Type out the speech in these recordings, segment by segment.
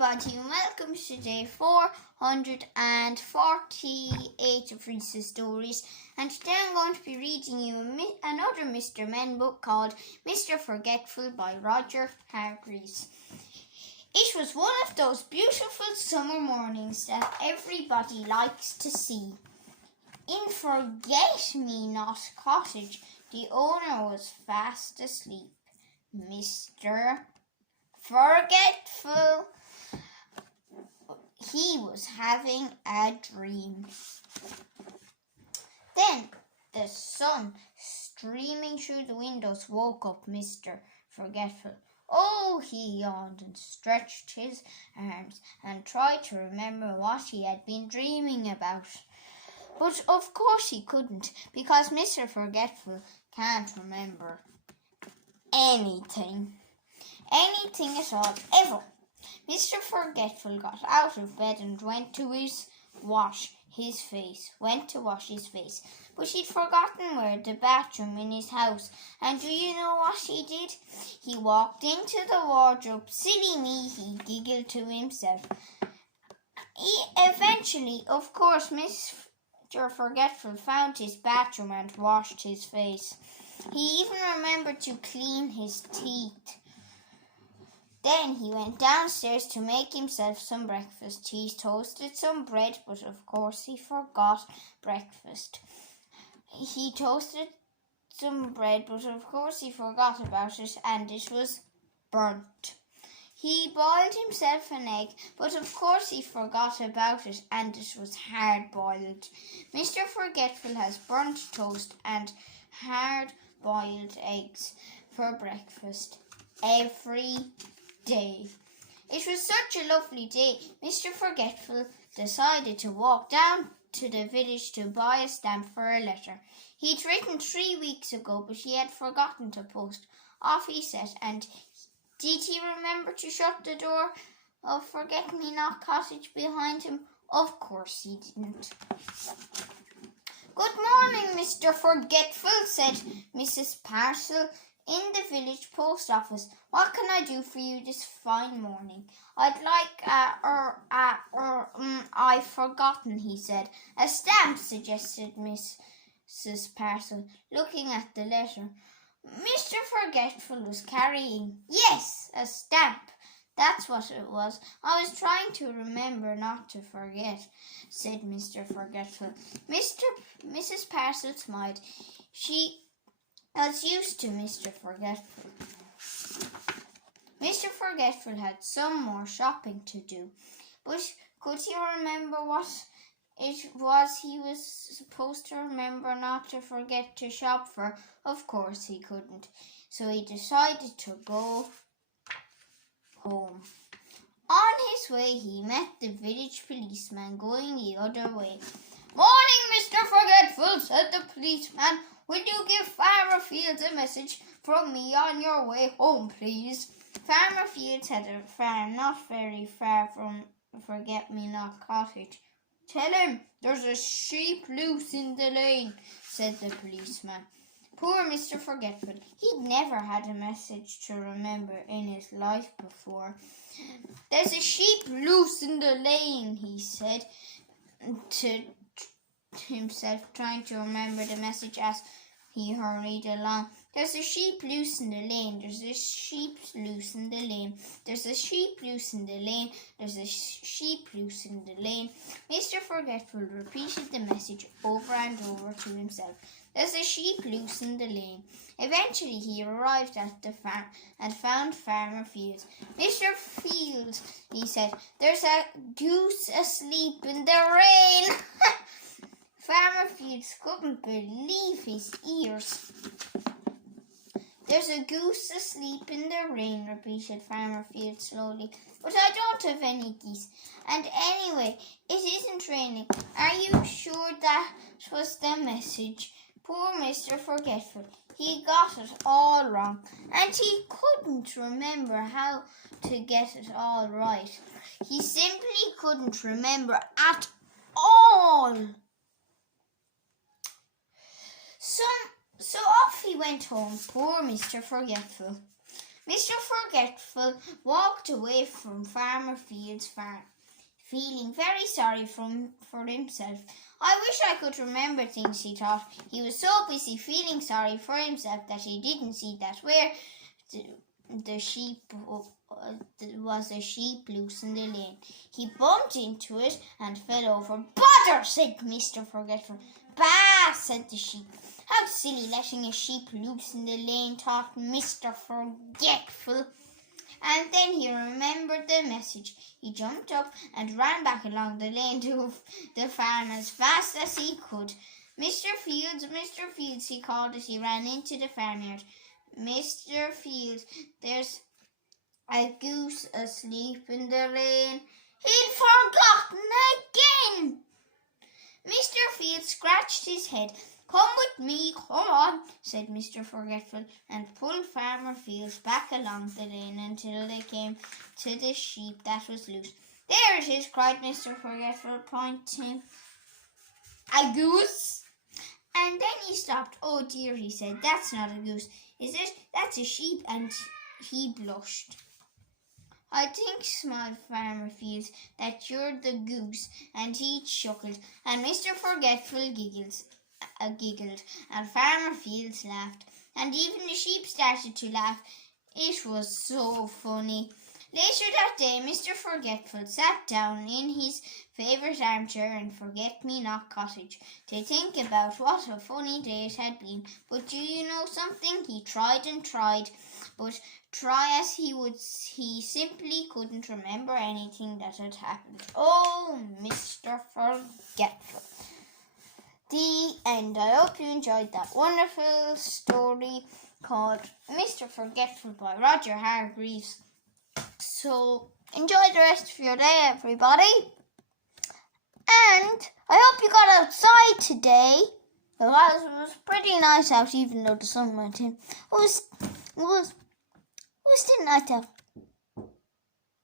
everybody, and welcome to day 448 of Rhys's stories. And today I'm going to be reading you another Mr. Men book called Mr Forgetful by Hargreaves. It was one of those beautiful summer mornings that everybody likes to see. In Forget-Me-Not Cottage, the owner was fast asleep. Mr Forgetful. He was having a dream. Then the sun streaming through the windows woke up Mr. Forgetful. Oh, he yawned and stretched his arms and tried to remember what he had been dreaming about. But of course he couldn't, because Mr. Forgetful can't remember anything at all, ever. Mr. Forgetful got out of bed and went to wash his face. But he'd forgotten where the bathroom in his house. And do you know what he did? He walked into the wardrobe. Silly me, he giggled to himself. Eventually, of course, Mr. Forgetful found his bathroom and washed his face. He even remembered to clean his teeth. Then he went downstairs to make himself some breakfast. He toasted some bread, but of course he forgot breakfast. He toasted some bread, but of course he forgot about it, and it was burnt. He boiled himself an egg, but of course he forgot about it, and it was hard-boiled. Mr. Forgetful has burnt toast and hard-boiled eggs for breakfast every day. It was such a lovely day. Mr. Forgetful decided to walk down to the village to buy a stamp for a letter. He'd written 3 weeks ago, but he had forgotten to post. Off he set, and did he remember to shut the door of Forget-Me-Not Cottage behind him? Of course he didn't. "Good morning, Mr. Forgetful," said Mrs. Parcel in the village post office. "What can I do for you this fine morning?" "I'd like I've forgotten," he said. "A stamp," suggested Mrs. Parcel, looking at the letter Mr. Forgetful was carrying. "Yes, a stamp. That's what it was. I was trying to remember not to forget," said Mr. Forgetful. Mrs. Parcel smiled. She was used to Mr. Forgetful. Mr. Forgetful had some more shopping to do, but could he remember what it was he was supposed to remember not to forget to shop for? Of course he couldn't, so he decided to go home. On his way, he met the village policeman going the other way. "Morning, Mr. Forgetful," said the policeman. "Will you give Farmer Fields a message from me on your way home, please?" Farmer Fields had a farm not very far from Forget-Me-Not Cottage. "Tell him there's a sheep loose in the lane," said the policeman. Poor Mr. Forgetful. He'd never had a message to remember in his life before. "There's a sheep loose in the lane," he said to himself, trying to remember the message as he hurried along. "There's a sheep loose in the lane. There's a sheep loose in the lane. There's a sheep loose in the lane. There's a sheep loose in the lane." Mr. Forgetful repeated the message over and over to himself. "There's a sheep loose in the lane." Eventually he arrived at the farm and found Farmer Fields. "Mr. Fields," he said, "there's a goose asleep in the rain." Farmer Fields couldn't believe his ears. "There's a goose asleep in the rain," repeated Farmer Fields slowly. "But I don't have any geese. And anyway, it isn't raining. Are you sure that was the message?" Poor Mr. Forgetful. He got it all wrong, and he couldn't remember how to get it all right. He simply couldn't remember at all. So off he went home, poor Mr. Forgetful. Mr. Forgetful walked away from Farmer Field's farm, feeling very sorry for himself. I wish I could remember things, he thought. He was so busy feeling sorry for himself that he didn't see that where the sheep was a sheep loose in the lane. He bumped into it and fell over. Bother, said Mr. Forgetful. Bah, said the sheep. How silly, letting a sheep loose in the lane, thought Mr. Forgetful. And then he remembered the message. He jumped up and ran back along the lane to the farm as fast as he could. Mr. Fields, he called as he ran into the farmyard. Mr. Fields, there's a goose asleep in the lane. He'd forgotten again. Mr. Fields scratched his head. Come with me, come on, said Mr. Forgetful, and pulled Farmer Fields back along the lane until they came to the sheep that was loose. There it is, cried Mr. Forgetful, pointing. A goose? And then he stopped. Oh dear, he said, that's not a goose, is it? That's a sheep, and he blushed. I think, smiled Farmer Fields, that you're the goose, and he chuckled, and Mr. Forgetful giggled, and Farmer Fields laughed, and even the sheep started to laugh. It was so funny. Later that day, Mr. Forgetful sat down in his favourite armchair in Forget-Me-Not Cottage to think about what a funny day it had been. But do you know something? He tried and tried, but try as he would, he simply couldn't remember anything that had happened. Oh, Mr. Forgetful. The end. I hope you enjoyed that wonderful story called Mr. Forgetful by Roger Hargreaves. So enjoy the rest of your day, everybody. And I hope you got outside today. It was pretty nice out, even though the sun went in. It was still nice out.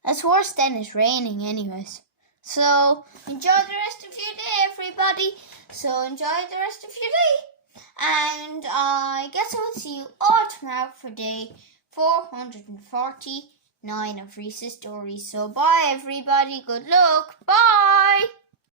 It's worse than it's raining anyways. So enjoy the rest of your day, everybody. So enjoy the rest of your day. And I guess I will see you all tomorrow for day 449 of Rhys's stories. So bye, everybody. Good luck. Bye.